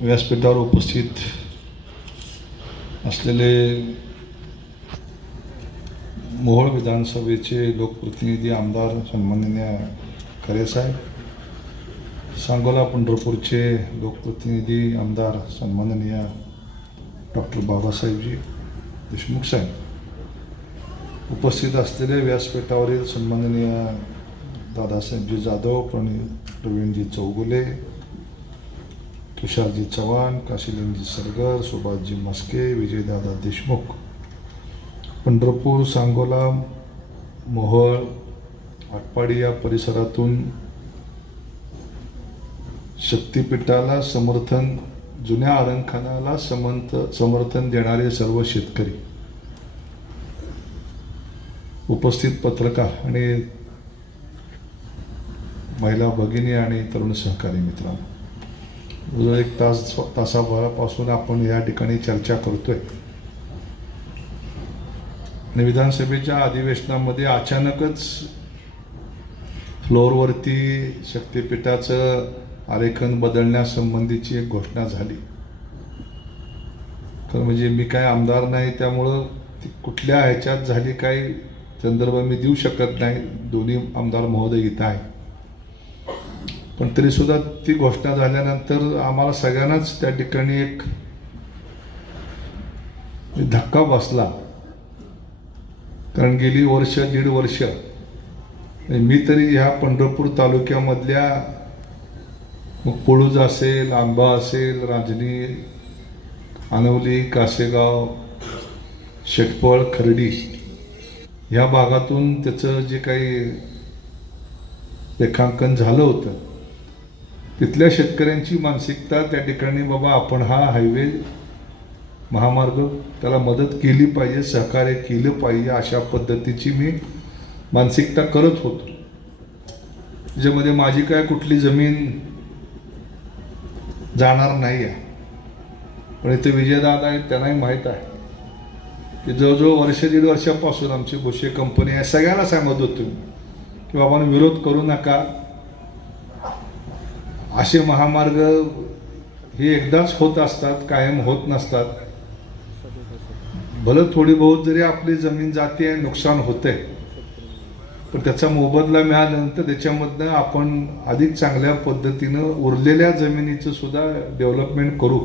व्यासपीठावर उपस्थित असलेले मोहोळ विधानसभेचे लोकप्रतिनिधी आमदार सन्माननीय खरेसाहेब सांगोला पंढरपूरचे लोकप्रतिनिधी आमदार सन्माननीय डॉक्टर बाबासाहेबजी देशमुख साहेब उपस्थित असलेले व्यासपीठावरील सन्माननीय दादासाहेबजी जाधव प्रणि प्रवीणजी चौगुले तुषारजी चव्हाण काशिलेंजी सरगर सुभाषजी मस्के विजयदादा देशमुख. पंढरपूर सांगोला मोहळ आटपाडी या परिसरातून शक्तिपीठाला समर्थन जुन्या आरंखानाला समंत समर्थन देणारे सर्व शेतकरी. उपस्थित पत्रकार आणि महिला भगिनी आणि तरुण सहकारी मित्रांनो. एक तास तासाभरापासून आपण या ठिकाणी चर्चा करतोय. आणि विधानसभेच्या अधिवेशनामध्ये अचानकच फ्लोअरवरती शक्तिपीठाचं आरेखन बदलण्यासंबंधीची एक घोषणा झाली. खरं म्हणजे मी काय आमदार नाही त्यामुळं ती कुठल्या ह्याच्यात झाली काही संदर्भ मी देऊ शकत नाही. दोन्ही आमदार महोदय इथं आहे पण तरीसुद्धा ती घोषणा झाल्यानंतर आम्हाला सगळ्यांनाच त्या ठिकाणी एक धक्का बसला. कारण गेली वर्ष दीड वर्ष मी तरी ह्या पंढरपूर तालुक्यामधल्या मग पुळूज असेल आंबा असेल रांजणी आनवली कासेगाव शेटपळ खर्डी ह्या भागातून त्याचं जे काही रेखांकन झालं होतं तिथल्या शेतकऱ्यांची मानसिकता त्या ठिकाणी बाबा आपण हा हायवे महामार्ग त्याला मदत केली पाहिजे सहकार्य केलं पाहिजे अशा पद्धतीची मी मानसिकता करत होतो. त्याच्यामध्ये माझी काय कुठली जमीन जाणार नाही आहे पण इथे विजयदादा आहेत त्यांनाही माहीत आहे की जवळजवळ वर्ष दीड वर्षापासून आमची भुसे कंपनी आहे. सगळ्यांना सांगत होतो तुम्ही की बाबा विरोध करू नका. असे महामार्ग हे एकदाच होत असतात कायम होत नसतात. भलं थोडी बहुत जरी आपली जमीन जाते नुकसान होते पण त्याचा मोबदला मिळाल्यानंतर त्याच्यामधनं आपण अधिक चांगल्या पद्धतीनं उरलेल्या जमिनीचं सुद्धा डेव्हलपमेंट करू.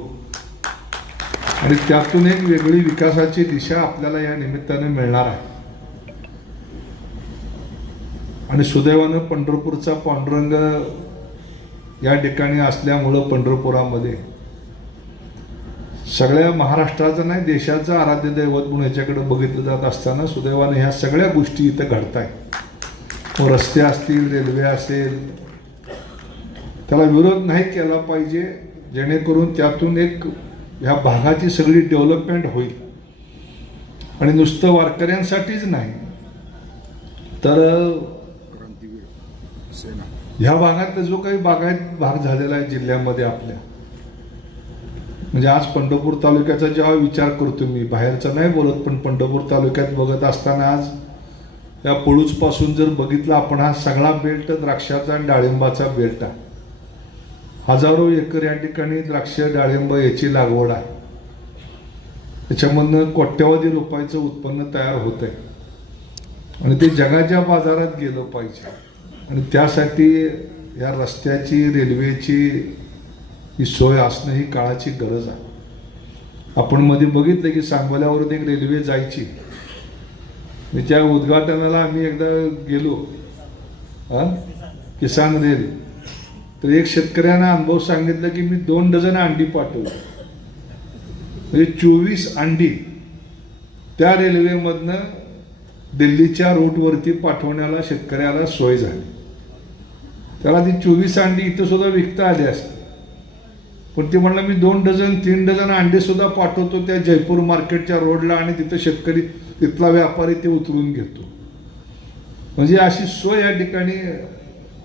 आणि त्यातून एक वेगळी विकासाची दिशा आपल्याला या निमित्तानं मिळणार आहे. आणि सुदैवानं पंढरपूरचा पांडुरंग या ठिकाणी असल्यामुळं पंढरपुरामध्ये सगळ्या महाराष्ट्राचं नाही देशाचं आराध्य दैवत म्हणून याच्याकडे बघितलं जात असताना सुदैवाने ह्या सगळ्या गोष्टी इथं घडत आहेत मग रस्ते असतील रेल्वे असेल त्याला विरोध नाही केला पाहिजे जेणेकरून त्यातून एक ह्या भागाची सगळी डेव्हलपमेंट होईल. आणि नुसतं वारकऱ्यांसाठीच नाही. तर क्रांतीवीर सेना ह्या भागातला जो काही बागायत भाग झालेला आहे जिल्ह्यामध्ये आपल्या. म्हणजे आज पंढरपूर तालुक्याचा जेव्हा विचार करतो मी बाहेरचा नाही बोलत पण पंढरपूर तालुक्यात बघत असताना आज या पळूजपासून जर बघितलं आपण हा सगळा बेल्ट द्राक्षाचा आणि डाळिंबाचा बेल्ट आहे. हजारो एकर या ठिकाणी द्राक्ष डाळिंब याची लागवड आहे. त्याच्यामधनं कोट्यवधी रुपयाचं उत्पन्न तयार होत आहे आणि ते जगाच्या बाजारात गेलं पाहिजे. आणि त्यासाठी या रस्त्याची रेल्वेची ही सोय असणं ही काळाची गरज आहे. आपण मध्ये बघितलं की सांगोल्यावरून एक रेल्वे जायची. मी त्या उद्घाटनाला आम्ही एकदा गेलो. हा? किसान रेल. तर एक शेतकऱ्यानं अनुभव सांगितलं की मी दोन डझन अंडी पाठवली. म्हणजे चोवीस अंडी त्या रेल्वेमधनं दिल्लीच्या रूटवरती पाठवण्याला शेतकऱ्याला सोय झाली. त्याला ती चोवीस अंडी इथं सुद्धा विकता आली असते. पण ते म्हणलं मी दोन डझन तीन डझन अंडे सुद्धा पाठवतो त्या जयपूर मार्केटच्या रोडला आणि तिथं शेतकरी तिथला व्यापारी ते उतरून घेतो. म्हणजे अशी सोय या ठिकाणी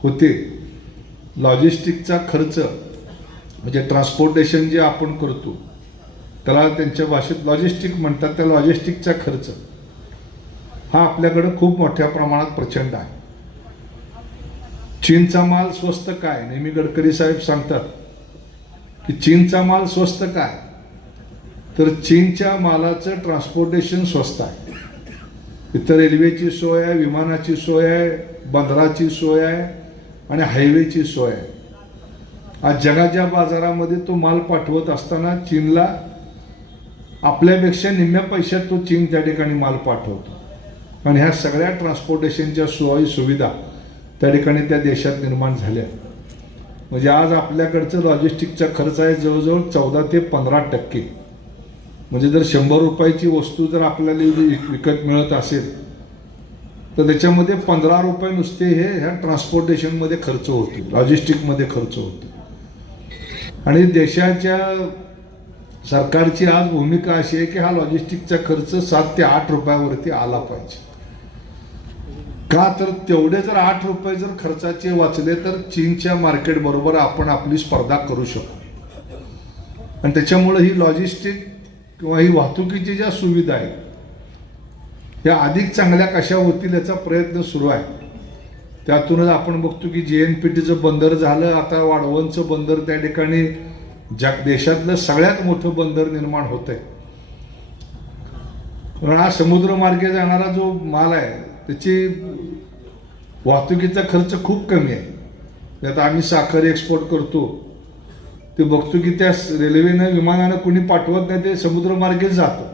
होते. लॉजिस्टिकचा खर्च म्हणजे ट्रान्सपोर्टेशन जे आपण करतो त्याला त्यांच्या भाषेत लॉजिस्टिक म्हणतात त्या लॉजिस्टिकचा खर्च. हा आपल्याकडं खूप मोठ्या प्रमाणात प्रचंड आहे. चीनचा माल स्वस्त काय? नेहमी गडकरी साहेब सांगतात की चीनचा माल स्वस्त काय? तर चीनच्या मालाचं ट्रान्सपोर्टेशन स्वस्त आहे. इतर रेल्वेची सोय आहे विमानाची सोय आहे बंदराची सोय आहे आणि हायवेची सोय आहे. आज जगाच्या बाजारामध्ये तो माल पाठवत असताना चीनला आपल्यापेक्षा निम्म्या पैशात तो चीन त्या ठिकाणी माल पाठवतो. आणि ह्या सगळ्या ट्रान्सपोर्टेशनच्या सोयी सुविधा त्या ठिकाणी त्या देशात निर्माण झाल्या. म्हणजे आज आपल्याकडचं लॉजिस्टिकचा खर्च आहे जवळजवळ चौदा ते पंधरा टक्के. म्हणजे जर शंभर रुपयाची वस्तू जर आपल्याला विक- विकत मिळत असेल तर त्याच्यामध्ये पंधरा रुपये नुसते हे ह्या ट्रान्सपोर्टेशनमध्ये खर्च होतो लॉजिस्टिकमध्ये खर्च होतो आणि देशाच्या सरकारची आज भूमिका अशी आहे की हा लॉजिस्टिकचा खर्च सात ते आठ रुपयावरती आला पाहिजे. का तर तेवढे जर आठ रुपये जर खर्चाचे वाचले तर चीनच्या मार्केट बरोबर आपण आपली स्पर्धा करू शकतो. आणि त्याच्यामुळे ही लॉजिस्टिक किंवा ही वाहतुकीची ज्या सुविधा आहेत या अधिक चांगल्या कशा होतील याचा प्रयत्न सुरू आहे. त्यातूनच आपण बघतो की जे एन पी टीचं बंदर झालं आता वाढवणचं बंदर त्या ठिकाणी जग देशातलं सगळ्यात मोठं बंदर निर्माण होत आहे कारण हा समुद्रमार्गे जाणारा जो माल आहे त्याची वाहतुकीचा खर्च खूप कमी आहे. आता आम्ही साखर एक्सपोर्ट करतो. ते बघतो की त्या रेल्वेनं विमानानं कुणी पाठवत नाही ते समुद्रमार्गेच जातं.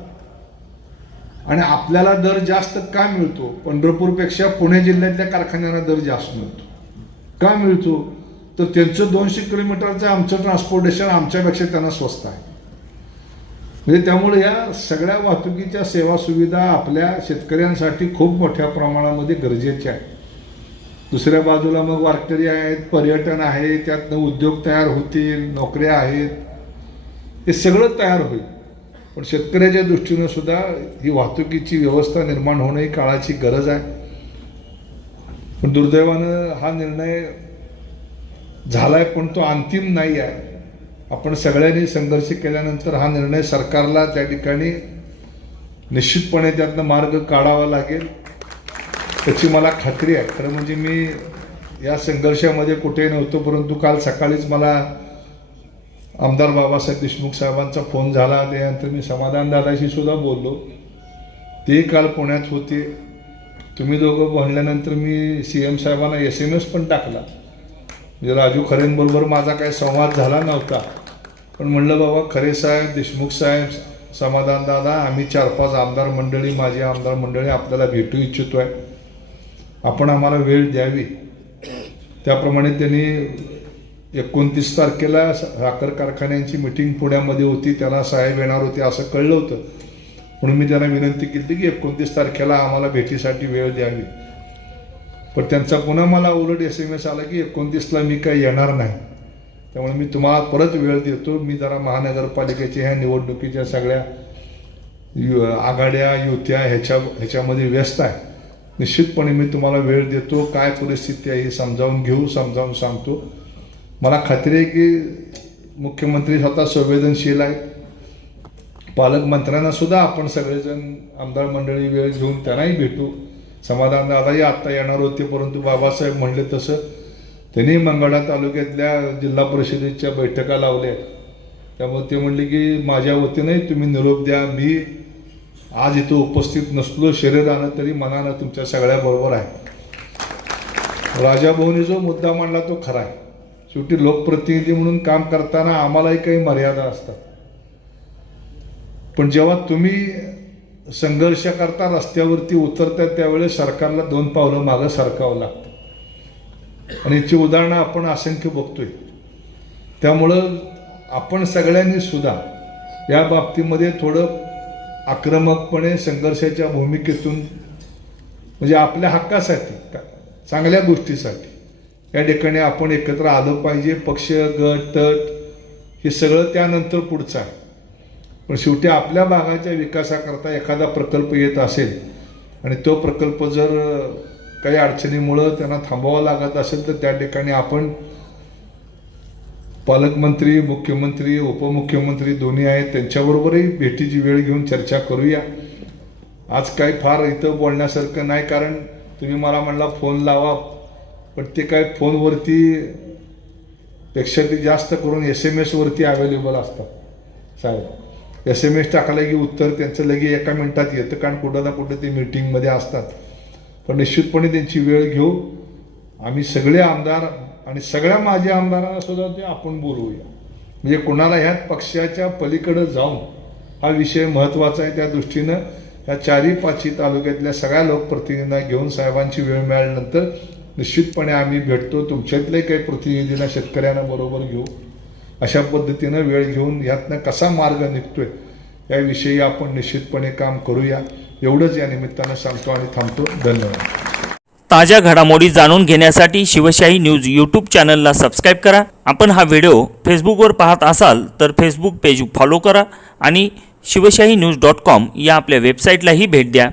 आणि आपल्याला दर जास्त का मिळतो? पंढरपूरपेक्षा पुणे जिल्ह्यातल्या कारखान्यांना दर जास्त मिळतो. का मिळतो? तर त्यांचं दोनशे किलोमीटरचं आमचं ट्रान्सपोर्टेशन आमच्यापेक्षा त्यांना स्वस्त आहे. म्हणजे त्यामुळे या सगळ्या वाहतुकीच्या सेवा सुविधा आपल्या शेतकऱ्यांसाठी खूप मोठ्या प्रमाणामध्ये गरजेच्या आहेत. दुसऱ्या बाजूला मग वारकरी आहेत पर्यटन आहे त्यातनं उद्योग तयार होतील नोकऱ्या आहेत हे सगळं तयार होईल. पण शेतकऱ्याच्या दृष्टीनं सुद्धा ही वाहतुकीची व्यवस्था निर्माण होणं ही काळाची गरज आहे. पण दुर्दैवानं हा निर्णय झाला आहे पण तो अंतिम नाही आहे. आपण सगळ्यांनी संघर्ष केल्यानंतर हा निर्णय सरकारला त्या ठिकाणी निश्चितपणे त्यातनं मार्ग काढावा लागेल. त्याची मला खात्री आहे. खरं म्हणजे मी या संघर्षामध्ये कुठेही नव्हतो परंतु काल सकाळीच मला आमदार बाबासाहेब देशमुख साहेबांचा फोन झाला त्यानंतर मी समाधान दादाशी सुद्धा बोललो. ते काल पुण्यात होते. तुम्ही दोघं म्हणल्यानंतर मी सी एम साहेबांना एस एम एस पण टाकला. म्हणजे राजू खरेंबरोबर माझा काही संवाद झाला नव्हता. पण म्हणलं बाबा खरे साहेब देशमुख साहेब समाधान दादा आम्ही चार पाच आमदार मंडळी माझी आमदार मंडळी आपल्याला भेटू इच्छितो आहे आपण आम्हाला वेळ द्यावी. त्याप्रमाणे त्यांनी एकोणतीस तारखेला साखर कारखान्यांची मिटिंग पुण्यामध्ये होती. त्याला साहेब येणार होते असं कळलं होतं. म्हणून मी त्यांना विनंती केली की एकोणतीस तारखेला आम्हाला भेटीसाठी वेळ द्यावी. पण त्यांचा पुन्हा मला उलट एस एम एस आला की एकोणतीसला मी काही येणार नाही. त्यामुळे मी तुम्हाला परत वेळ देतो. मी जरा महानगरपालिकेच्या ह्या निवडणुकीच्या सगळ्या यु आघाड्या युत्या ह्याच्या ह्याच्यामध्ये व्यस्त आहे. निश्चितपणे मी तुम्हाला वेळ देतो. काय परिस्थिती आहे हे समजावून घेऊ समजावून सांगतो. मला खात्री आहे की मुख्यमंत्री स्वतः संवेदनशील आहेत. पालकमंत्र्यांना सुद्धा आपण सगळेजण आमदार मंडळी वेळ घेऊन त्यांनाही भेटू. समाधान दादाही आत्ता येणार होते परंतु बाबासाहेब म्हणले तसं. त्यांनी मंगळा तालुक्यातल्या जिल्हा परिषदेच्या बैठका लावल्या. त्यामुळे ते म्हणले की माझ्या वतीने तुम्ही निरोप द्या. मी आज इथं उपस्थित नसलो शरीरानं तरी मनानं तुमच्या सगळ्याबरोबर आहे. राजाभाऊनी जो मुद्दा मांडला तो खरा आहे. शेवटी लोकप्रतिनिधी म्हणून काम करताना आम्हालाही काही मर्यादा असतात. पण जेव्हा तुम्ही संघर्ष करता रस्त्यावरती उतरतात त्यावेळेस सरकारला दोन पावलं मागं सरकावं लागतं. आणि याची उदाहरणं आपण असंख्य बघतोय. त्यामुळं आपण सगळ्यांनी सुद्धा या बाबतीमध्ये थोडं आक्रमकपणे संघर्षाच्या भूमिकेतून म्हणजे आपल्या हक्कासाठी चांगल्या गोष्टीसाठी या ठिकाणी आपण एकत्र आलं पाहिजे. पक्ष गट तट हे सगळं त्यानंतर पुढचं आहे. पण शेवटी आपल्या भागाच्या विकासाकरता एखादा प्रकल्प येत असेल आणि तो प्रकल्प जर काही अडचणीमुळं त्यांना थांबावा लागत असेल तर त्या ठिकाणी आपण पालकमंत्री मुख्यमंत्री उपमुख्यमंत्री दोन्ही आहेत त्यांच्याबरोबरही भेटीची वेळ घेऊन चर्चा करूया. आज काय फार इथं बोलण्यासारखं नाही कारण तुम्ही मला म्हणला फोन लावा पण ते काय फोनवरती पेक्षा ते जास्त करून एस एम एसवरती अवेलेबल असतात. साहेब एस एम एस टाकायला की उत्तर त्यांचं लगे एका मिनिटात येतं कारण कुठं ना कुठं ते मीटिंगमध्ये असतात. पण निश्चितपणे त्यांची वेळ घेऊ. आम्ही सगळे आमदार आणि सगळ्या माजी आमदारांना सुद्धा ते आपण बोलवूया. म्हणजे कोणाला ह्यात पक्षाच्या पलीकडं जाऊन हा विषय महत्त्वाचा आहे त्या दृष्टीनं या चारी पाचही तालुक्यातल्या सगळ्या लोकप्रतिनिधींना घेऊन साहेबांची वेळ मिळाल्यानंतर निश्चितपणे आम्ही भेटतो. तुमच्यातले काही प्रतिनिधींना शेतकऱ्यांना बरोबर घेऊ. अशा पद्धतीनं वेळ घेऊन यातनं कसा मार्ग निघतोय याविषयी आपण निश्चितपणे काम करूया. एवढंच या निमित्तानं सांगतो आणि थांबतो. धन्यवाद. ताज्या घडामोडी जाणून घेण्यासाठी शिवशाही न्यूज यूट्यूब चॅनलला सबस्क्राईब करा. आपण हा व्हिडिओ फेसबुकवर पाहत असाल तर फेसबुक पेज फॉलो करा आणि शिवशाही न्यूज डॉट कॉम या आपल्या वेबसाईटलाही भेट द्या.